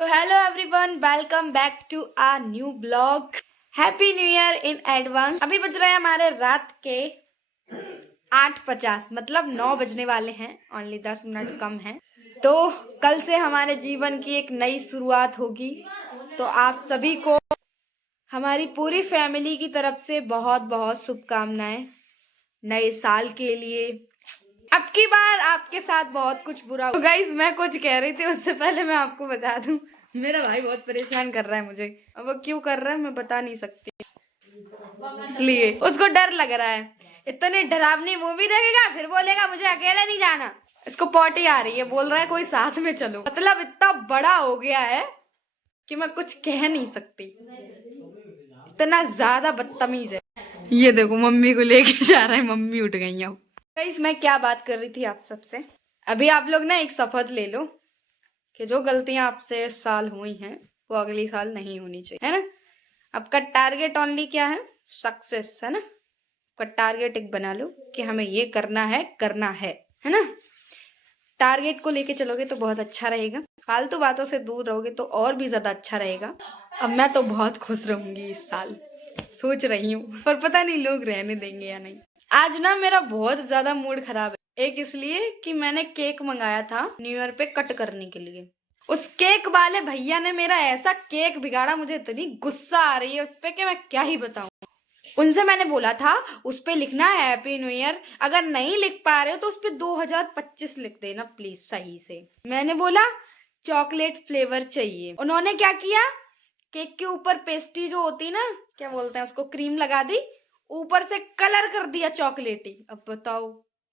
तो hello everyone, welcome back to a new blog. Happy new year in advance. अभी बज रहे हैं हमारे रात के 8:50, मतलब 9 बजने वाले हैं। ओनली 10 मिनट कम है। तो कल से हमारे जीवन की एक नई शुरुआत होगी। तो आप सभी को हमारी पूरी फैमिली की तरफ से बहुत बहुत शुभकामनाएं नए साल के लिए। अब की बार आपके साथ बहुत कुछ बुरा। तो गाइस, मैं कुछ कह रही थी, उससे पहले मैं आपको बता दूं, मेरा भाई बहुत परेशान कर रहा है मुझे। अब वो क्यों कर रहा है मैं बता नहीं सकती, इसलिए उसको डर लग रहा है। इतने डरावनी मूवी देखेगा फिर बोलेगा मुझे अकेले नहीं जाना। इसको पॉटी आ रही है, बोल रहा है कोई साथ में चलो। मतलब इतना बड़ा हो गया है कि मैं कुछ कह नहीं सकती, इतना ज्यादा बदतमीज है। ये देखो मम्मी को लेके जा रहा है, मम्मी उठ गई अब। गाइस, मैं क्या बात कर रही थी आप सबसे। अभी आप लोग ना एक शपथ ले लो कि जो गलतियां आपसे इस साल हुई हैं वो अगली साल नहीं होनी चाहिए, है ना। आपका टारगेट ओनली क्या है? सक्सेस, है ना। आपका टारगेट एक बना लो कि हमें ये करना है ना। टारगेट को लेके चलोगे तो बहुत अच्छा रहेगा। फालतू बातों से दूर रहोगे तो और भी ज्यादा अच्छा रहेगा। अब मैं तो बहुत खुश रहूंगी इस साल, सोच रही हूँ, पर पता नहीं लोग रहने देंगे या नहीं। आज ना मेरा बहुत ज्यादा मूड खराब है। एक इसलिए कि मैंने केक मंगाया था न्यू ईयर पे कट करने के लिए। उस केक वाले भैया ने मेरा ऐसा केक बिगाड़ा, मुझे इतनी गुस्सा आ रही है उस पे कि मैं क्या ही बताऊं। उनसे मैंने बोला था उस पे लिखना हैप्पी न्यू ईयर, अगर नहीं लिख पा रहे हो तो उस पे 2025 लिख देना प्लीज सही से। मैंने बोला चॉकलेट फ्लेवर चाहिए। उन्होंने क्या किया, केक के ऊपर पेस्ट्री जो होती ना, क्या बोलते हैं उसको, क्रीम लगा दी, ऊपर से कलर कर दिया चॉकलेटी। अब बताओ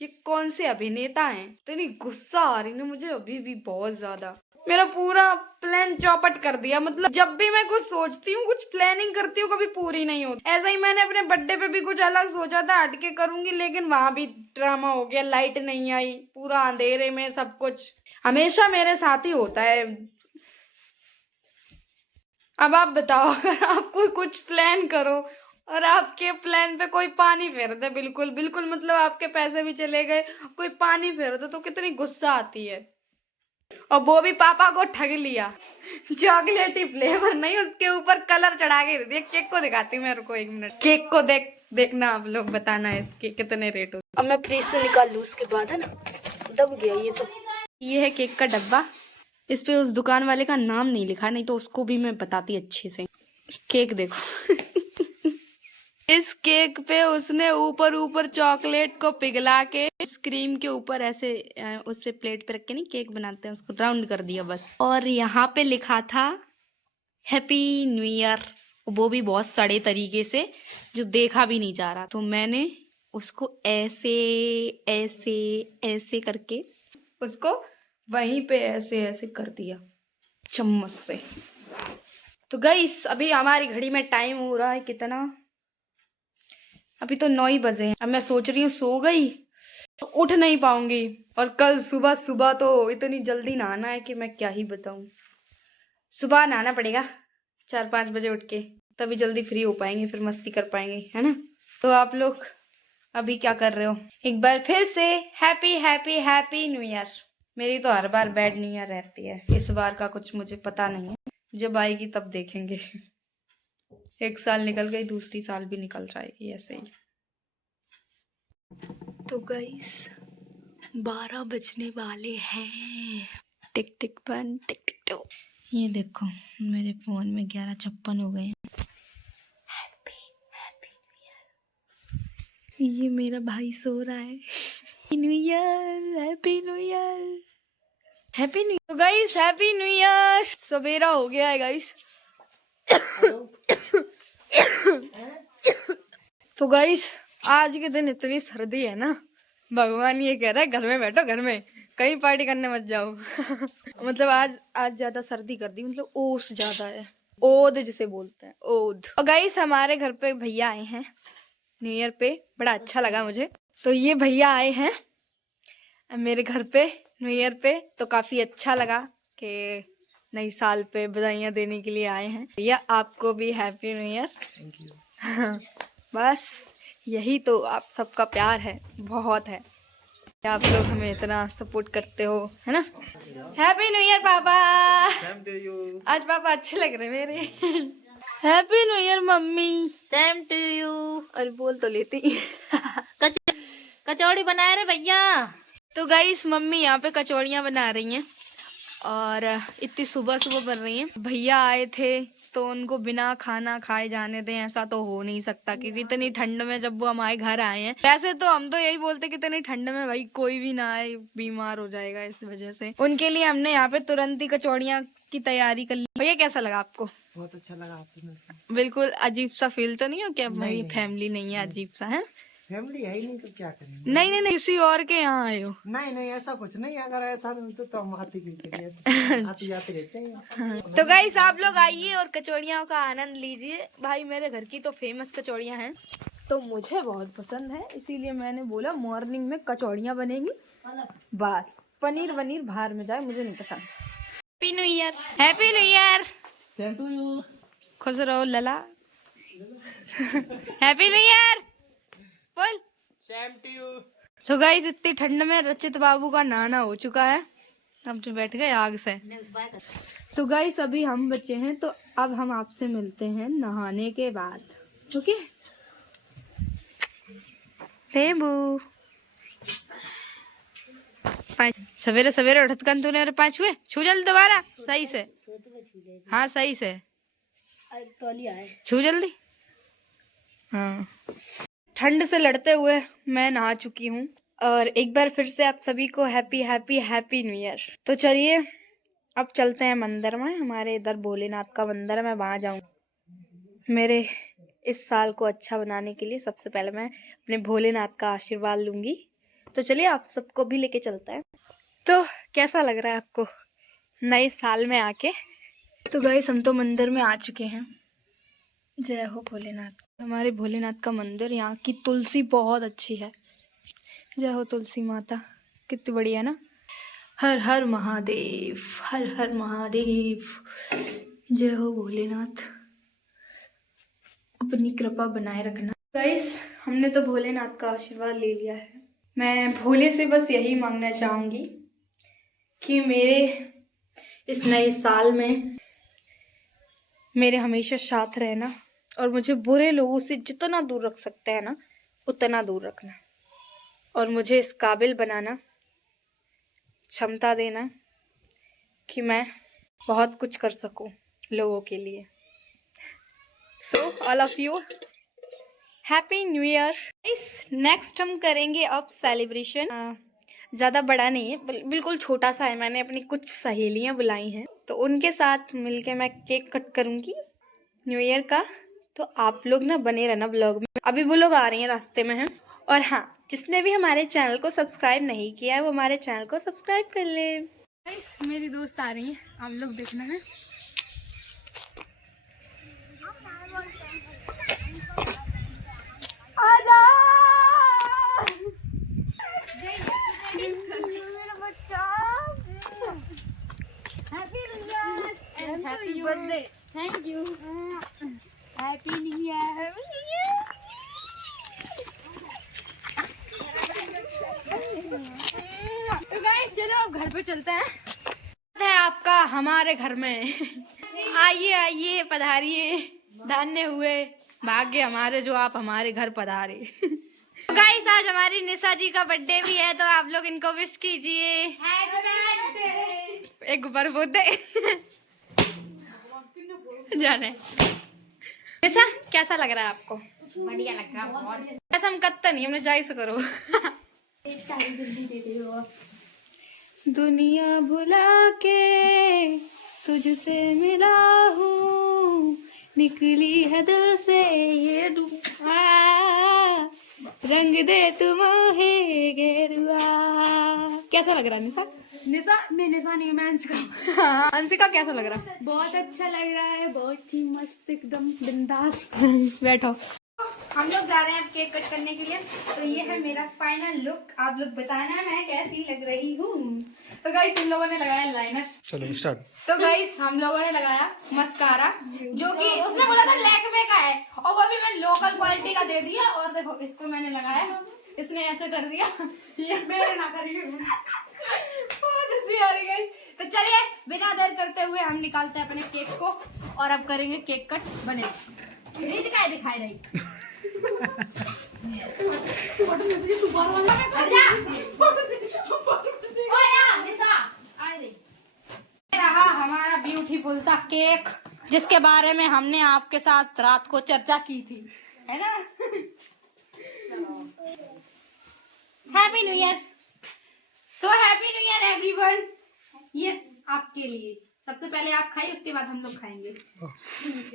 ये कौन से अभिनेता हैं। इतनी गुस्सा आ रही ना मुझे अभी भी बहुत ज्यादा। मेरा पूरा प्लान चौपट कर दिया। मतलब जब भी मैं कुछ सोचती हूँ, कुछ प्लानिंग करती हूँ, कभी पूरी नहीं होती। ऐसा ही मैंने अपने बर्थडे पे भी कुछ अलग सोचा था, हटके करूंगी, लेकिन वहां भी ड्रामा हो गया। लाइट नहीं आई, पूरा अंधेरे में सब कुछ हमेशा मेरे साथ ही होता है। अब आप बताओ, अगर आपको कुछ प्लान करो और आपके प्लान पे कोई पानी फेर दे, बिल्कुल बिल्कुल, मतलब आपके पैसे भी चले गए, कोई पानी फेर दे, तो कितनी गुस्सा आती है। और वो भी पापा को ठग लिया। चॉकलेटी फ्लेवर नहीं, उसके ऊपर कलर चढ़ा के दे। केक को दिखाती हूँ, मेरे को 1 मिनट। केक को देखना आप लोग, बताना है इसके कितने रेट होते। अब मैं फ्रीज से निकाल लूँ उसके बाद, है ना। दब गया ये तो। ये है केक का डब्बा। इस पे उस दुकान वाले का नाम नहीं लिखा, नहीं तो उसको भी मैं बताती अच्छे से। केक देखो। इस केक पे उसने ऊपर ऊपर चॉकलेट को पिघला के इस क्रीम के ऊपर ऐसे उस पे प्लेट पे रख के, नहीं केक बनाते हैं उसको, राउंड कर दिया बस। और यहाँ पे लिखा था हैप्पी न्यू ईयर, वो भी बहुत सड़े तरीके से, जो देखा भी नहीं जा रहा। तो मैंने उसको ऐसे ऐसे ऐसे करके उसको वहीं पे ऐसे ऐसे कर दिया चम्मच से। तो गाइस, अभी हमारी घड़ी में टाइम हो रहा है कितना, अभी तो 9 ही बजे हैं। अब मैं सोच रही हूँ सो गई तो उठ नहीं पाऊंगी, और कल सुबह सुबह तो इतनी जल्दी नहाना है कि मैं क्या ही बताऊं। सुबह नहाना पड़ेगा 4-5 बजे उठ के, तभी जल्दी फ्री हो पाएंगे, फिर मस्ती कर पाएंगे, है ना। तो आप लोग अभी क्या कर रहे हो? एक बार फिर से happy happy happy new year. मेरी तो हर बार बैड न्यू ईयर रहती है, इस बार का कुछ मुझे पता नहीं है, जब आएगी तब देखेंगे। एक साल निकल गई, दूसरी साल भी निकल जाएगी ऐसे ही। तो गाइस 12 बजने वाले हैं। टिक टिक 1 टिक टिक 2। ये देखो मेरे फोन में 11:56 हो गए हैं। Happy happy new year. ये मेरा भाई सो रहा है। New year, happy new year, happy new year guys, happy new year. सवेरा हो गया है गाइस। तो गाइस आज के दिन इतनी सर्दी है ना, भगवान ये कह रहा है घर में बैठो, घर में, कहीं पार्टी करने मत जाओ। मतलब आज ज्यादा सर्दी कर दी, मतलब ओस ज्यादा है, ओद जिसे बोलते हैं, ओद। और गाइस हमारे घर पे भैया आए हैं न्यू ईयर पे, बड़ा अच्छा लगा मुझे। तो ये भैया आए हैं मेरे घर पे न्यू ईयर पे, तो काफी अच्छा लगा कि नई साल पे बधाइयां देने के लिए आए हैं। भैया आपको भी happy new year. Thank you. बस यही तो आप सबका प्यार है, बहुत है। आप लोग हमें इतना सपोर्ट करते हो, है ना। हैप्पी न्यू ईयर पापा। Same to you. आज पापा अच्छे लग रहे मेरे। Happy new year mummy. Same to you. और बोल तो लेती। कचौड़ी बनाए रे भैया। तो गाइस मम्मी यहाँ पे कचौड़ियाँ बना रही हैं और इतनी सुबह सुबह बन रही हैं। भैया आए थे तो उनको बिना खाना खाए जाने दें, ऐसा तो हो नहीं सकता क्योंकि इतनी ठंड में जब वो हमारे घर आए हैं। वैसे तो हम तो यही बोलते कि इतनी ठंड में भाई कोई भी ना आए, बीमार हो जाएगा। इस वजह से उनके लिए हमने यहाँ पे तुरंत ही कचौड़ियाँ की तैयारी कर ली। भैया कैसा लगा आपको? बहुत अच्छा लगा आपसे मिलकर। बिल्कुल अजीब सा फील तो नहीं हो क्या? हमारी फैमिली नहीं है, अजीब सा है। फैमिली है ही नहीं तो क्या करेंगे। नहीं नहीं नहीं, किसी और के यहाँ आए हो। नहीं नहीं ऐसा कुछ नहीं, अगर ऐसा नहीं तो हम आते रहते हैं। तो गाइस आप लोग आइए और कचौड़ियों का आनंद लीजिए। भाई मेरे घर की तो फेमस कचौड़ियाँ हैं तो मुझे बहुत पसंद है, इसीलिए मैंने बोला मॉर्निंग में कचौड़ियाँ बनेंगी। बस पनीर वनीर बाहर में जाए, मुझे नहीं पसंद। Happy new year. Happy new year. Same to you. खुश रहो लला। हैप्पी न्यू ईयर बोल। Same to you. So guys इतनी ठंड में रचित बाबू का नहाना हो चुका है, हम तो बैठ गए आग से। तो गाइस अभी हम बचे हैं तो अब हम आपसे मिलते हैं नहाने के बाद, ओके। बेबू सवेरे सवेरे उठत कर तूने 5 हुए छू जल्दी दोबारा सही से। हाँ सही से छू जल्दी। हाँ ठंड से लड़ते हुए मैं नहा चुकी हूँ और एक बार फिर से आप सभी को happy happy happy new year. तो चलिए अब चलते हैं मंदिर में। हमारे इधर भोलेनाथ का मंदिर है, मैं वहाँ जाऊँ। मेरे इस साल को अच्छा बनाने के लिए सबसे पहले मैं अपने भोलेनाथ का आशीर्वाद लूंगी। तो चलिए आप सबको भी लेके चलते हैं। तो कैसा लग रहा है आपको नए साल में आके? तो गाइस हम तो मंदिर में आ चुके हैं। जय हो भोलेनाथ। हमारे भोलेनाथ का मंदिर, यहाँ की तुलसी बहुत अच्छी है। जय हो तुलसी माता, कितनी बढ़िया ना। हर हर महादेव, हर हर महादेव। जय हो भोलेनाथ, अपनी कृपा बनाए रखना। गाइस हमने तो भोलेनाथ का आशीर्वाद ले लिया है। मैं भोले से बस यही मांगना चाहूंगी कि मेरे इस नए साल में मेरे हमेशा साथ रहना और मुझे बुरे लोगों से जितना दूर रख सकते हैं ना उतना दूर रखना, और मुझे इस काबिल बनाना, क्षमता देना कि मैं बहुत कुछ कर सकूं लोगों के लिए। So all of you happy new year. इस नेक्स्ट हम करेंगे अब सेलिब्रेशन। ज़्यादा बड़ा नहीं है, बिल्कुल छोटा सा है। मैंने अपनी कुछ सहेलियां बुलाई हैं तो उनके साथ मिलके मैं केक कट करूंगी न्यू ईयर का। तो आप लोग ना बने रहना ब्लॉग में, अभी वो लोग आ रही हैं, रास्ते में हैं। और हाँ, जिसने भी हमारे चैनल को सब्सक्राइब नहीं किया है वो हमारे चैनल को सब्सक्राइब कर ले। गाइस मेरी दोस्त आ रही हैं, आप लोग देखना है। Happy birthday. Thank you. Happy new year. तो गाइस चलो अब घर पे चलते हैं। है आपका हमारे घर में। आइए आइए पधारिए, धन्य हुए भाग्य हमारे जो आप हमारे घर पधारे। तो गाइस आज हमारी निशा जी का बर्थडे भी है तो आप लोग इनको विश कीजिए। एक बार बोलते जाने। निशा कैसा लग रहा है आपको? बढ़िया लग रहा बहुत। ऐसा हम कत्ता नहीं, हमने जाई से करो। दुनिया भुला के तुझसे मिला हूँ, निकली है दिल से ये रंग दे तुम गेरुआ। कैसा लग रहा है निशा? निशा नहीं, मैं अंशिका। हाँ अंशिका कैसा लग रहा है? बहुत अच्छा लग रहा है, बहुत ही मस्त, एकदम बिंदास। बैठो। हम लोग जा रहे हैं अब केक कट करने के लिए। तो ये है मेरा फाइनल लुक, आप लोग बताना मैं कैसी लग रही हूँ। तो गाइस इन लोगों ने लगाया लाइनर। चलो स्टार्ट। तो गाइस हम लोगों ने लगाया मस्कारा, जो कि उसने बोला था लैक्मे का है और वो भी मैं लोकल क्वालिटी का दे दिया। और देखो इसको मैंने लगाया, इसने ऐसे कर दिया, ये मेरे ना करिए। बहुत हंसी आ रही गई। तो चलिए बिना देर करते हुए हम निकालते हैं अपने केक को और अब करेंगे केक कट। बने दिखाई रही रहा हमारा ब्यूटीफुल सा केक, जिसके बारे में हमने आपके साथ रात को चर्चा की थी, है ना। Happy new year. तो happy new year everyone. Yes, आपके लिए सबसे पहले आप खाइए, उसके बाद हम लोग खाएंगे।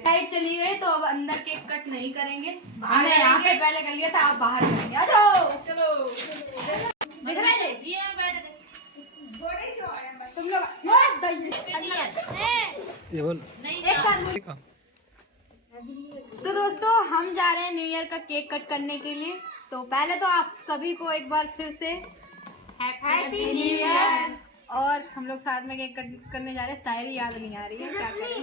लाइट चली गई तो अब अंदर केक कट नहीं करेंगे, हमने यहाँ पे पहले कर लिया था, आप बाहर करेंगे। आ जाओ, चलो दिख रहा है तुम लोग एक साथ। तो दोस्तों हम जा रहे हैं न्यू ईयर का केक कट करने के लिए। तो पहले तो आप सभी को एक बार फिर से हैप्पी न्यू ईयर। और हम लोग साथ में केक कट करने जा रहे हैं। शायरी याद नहीं आ रही है, क्या करें।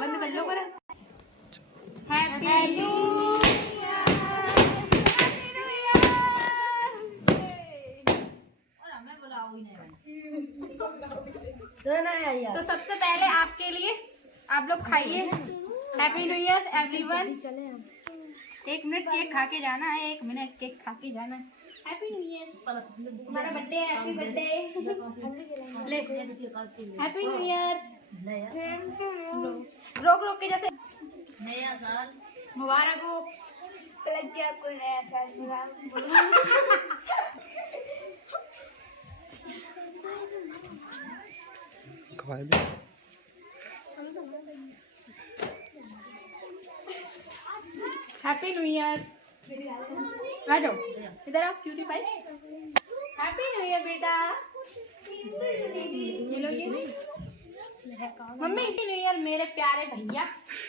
बंद कर लो, करो हैप्पी न्यू तो सबसे पहले आपके लिए, आप लोग खाइए। Happy new year everyone. एक मिनट केक खा के जाना है, एक मिनट केक खा के जाना है। हैप्पी न्यू ईयर, हमारा बर्थडे है। Happy birthday. ले हैप्पी न्यू ईयर। रोक रोक के, जैसे नया साल मुबारक हो। आपको नया साल हैप्पी न्यू ईयर। आ जाओ इधर आओ cutie pie. Happy new year बेटा। ये लोग ये मम्मी हैप्पी न्यू ईयर मेरे प्यारे भैया।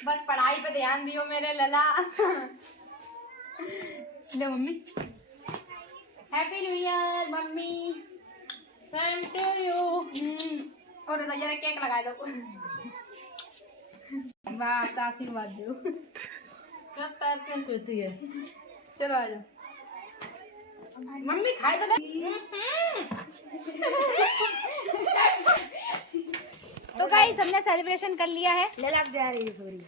बस पढ़ाई पे ध्यान दियो मेरे लला। लो mummy. Happy new year mummy. Same to you. और जरा केक लगा दो, बस आशीर्वाद दो। सब पैर कैसे होती है। चलो आ जाओ मम्मी, खाए तो नहीं। तो गाइस हमने सेलिब्रेशन कर लिया है।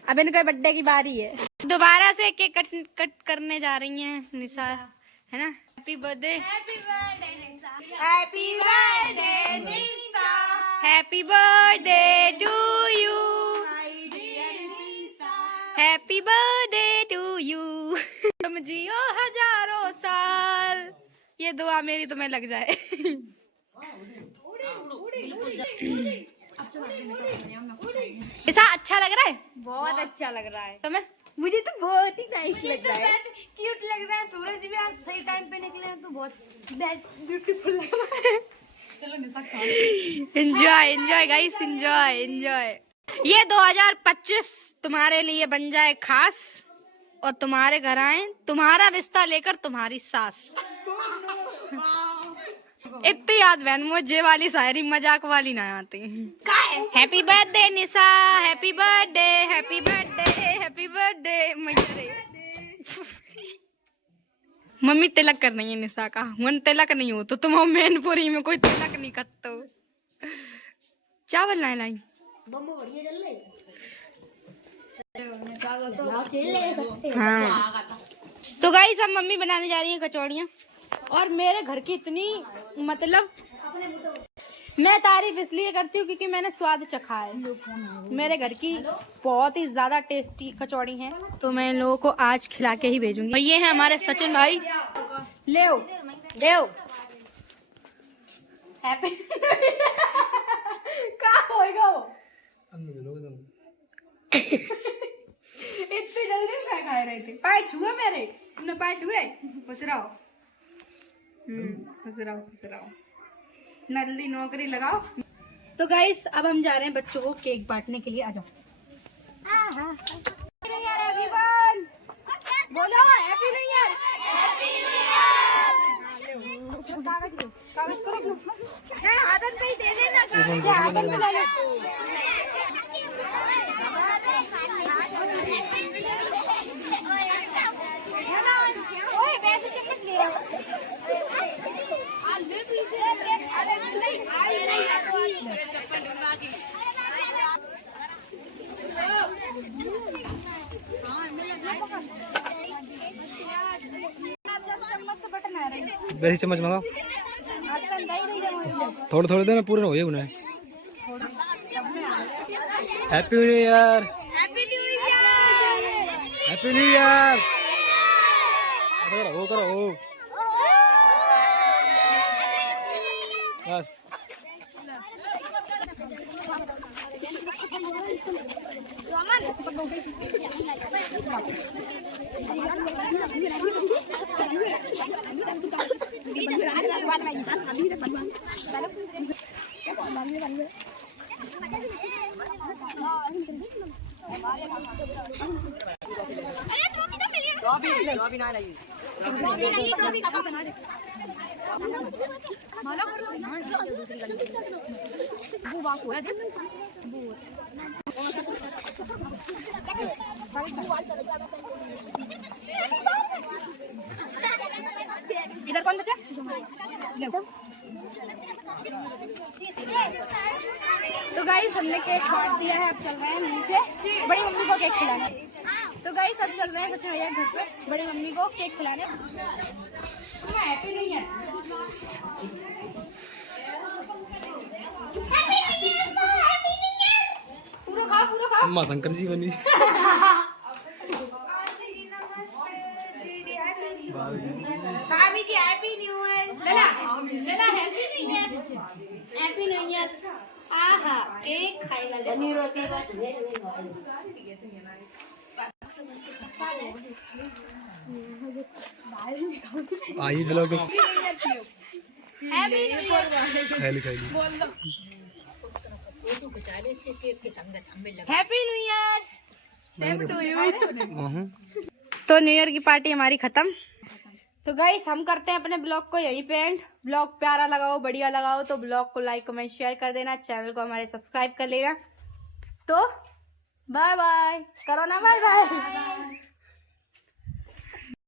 अब इनका बर्थडे की बारी है। दोबारा से केक कट करने जा रही हैं निशा, है ना। Happy birthday. Happy birthday Nisha. Happy birthday Nisha. Happy birthday to you. Happy birthday to you. तुम जियो हजारों साल, ये दुआ मेरी तुम्हें लग जाए। ऐसा अच्छा लग रहा है, बहुत अच्छा लग रहा है तुम्हें। मुझे तो बहुत ही नाइस लग रहा है, क्यूट लग रहा है। सूरज भी आज सही टाइम पे निकले हैं तो बहुत ब्यूटीफुल लग रहा है। चलो Nisha enjoy enjoy guys, enjoy enjoy. ये 2025 तुम्हारे लिए बन जाए खास और तुम्हारे घर आए तुम्हारा रिश्ता लेकर तुम्हारी सास। इतनी याद बहन, मुझे वाली शायरी मजाक वाली ना आती। Happy birthday Nisha. Happy birthday, happy birthday, happy birthday. Mummy तिलक कर रही है निशा का। मन तिलक नहीं हो तो तुम मैनपुरी में कोई तिलक नहीं करते। चावल लाई लाई हाँ। तो गाइस अब मम्मी बनाने जा रही है कचौड़ियाँ। और मेरे घर की इतनी, मतलब मैं तारीफ इसलिए करती हूँ क्योंकि मैंने स्वाद चखा है। मेरे घर की बहुत ही ज्यादा टेस्टी कचौड़ी हैं, तो मैं इन लोगों को आज खिला के ही भेजूंगी। और ये है हमारे सचिन भाई। ले हैप्पी क्या होएगा वो? इतनी जल्दी मैं खा रहे थे। पाए छुए मेरे, तुमने पाए छुए? खुश रहो, खुश रहो, खुश रहो। नल्ली नौकरी लगाओ। तो गाइस अब हम जा रहे हैं बच्चों को केक बांटने के लिए। आ जाओ। बोलो हैप्पी न्यू ईयर। कागज लो, कागज को रख लो। हाथन पे ही दे देना, हाथन पे ले लो। वैसे चम्मच मंगाओ, थोड़े थोड़े देना, पूरे हो गए उन्हें। Happy new year, happy new year. करो ओ बस। इधर कौन बचा? तो गाइस हमने केक काट दिया है, अब चल रहे हैं नीचे बड़ी मम्मी को केक खिलाने। तो गाइस अब चल रहे हैं सचिन भैया घर पे बड़ी मम्मी को केक खिलाने। Happy new year. पूरा खा। अम्मा शंकर जी बनी। भाभी की हैप्पी न्यू ईयर। लला happy new year. Happy new year. आहा केक खाएगा ले। नीरो के पास आई ब्लॉग हैप्पी न्यू ईयर। खाली बोल लो happy new year. Same to you. तो न्यू ईयर की पार्टी हमारी खत्म। तो गाइस हम करते हैं अपने ब्लॉग को यहीं पे एंड। ब्लॉग प्यारा लगाओ, बढ़िया लगाओ तो ब्लॉग को लाइक कमेंट शेयर कर देना, चैनल को हमारे सब्सक्राइब कर लेना। तो बाय बाय करो ना, बाय बाय।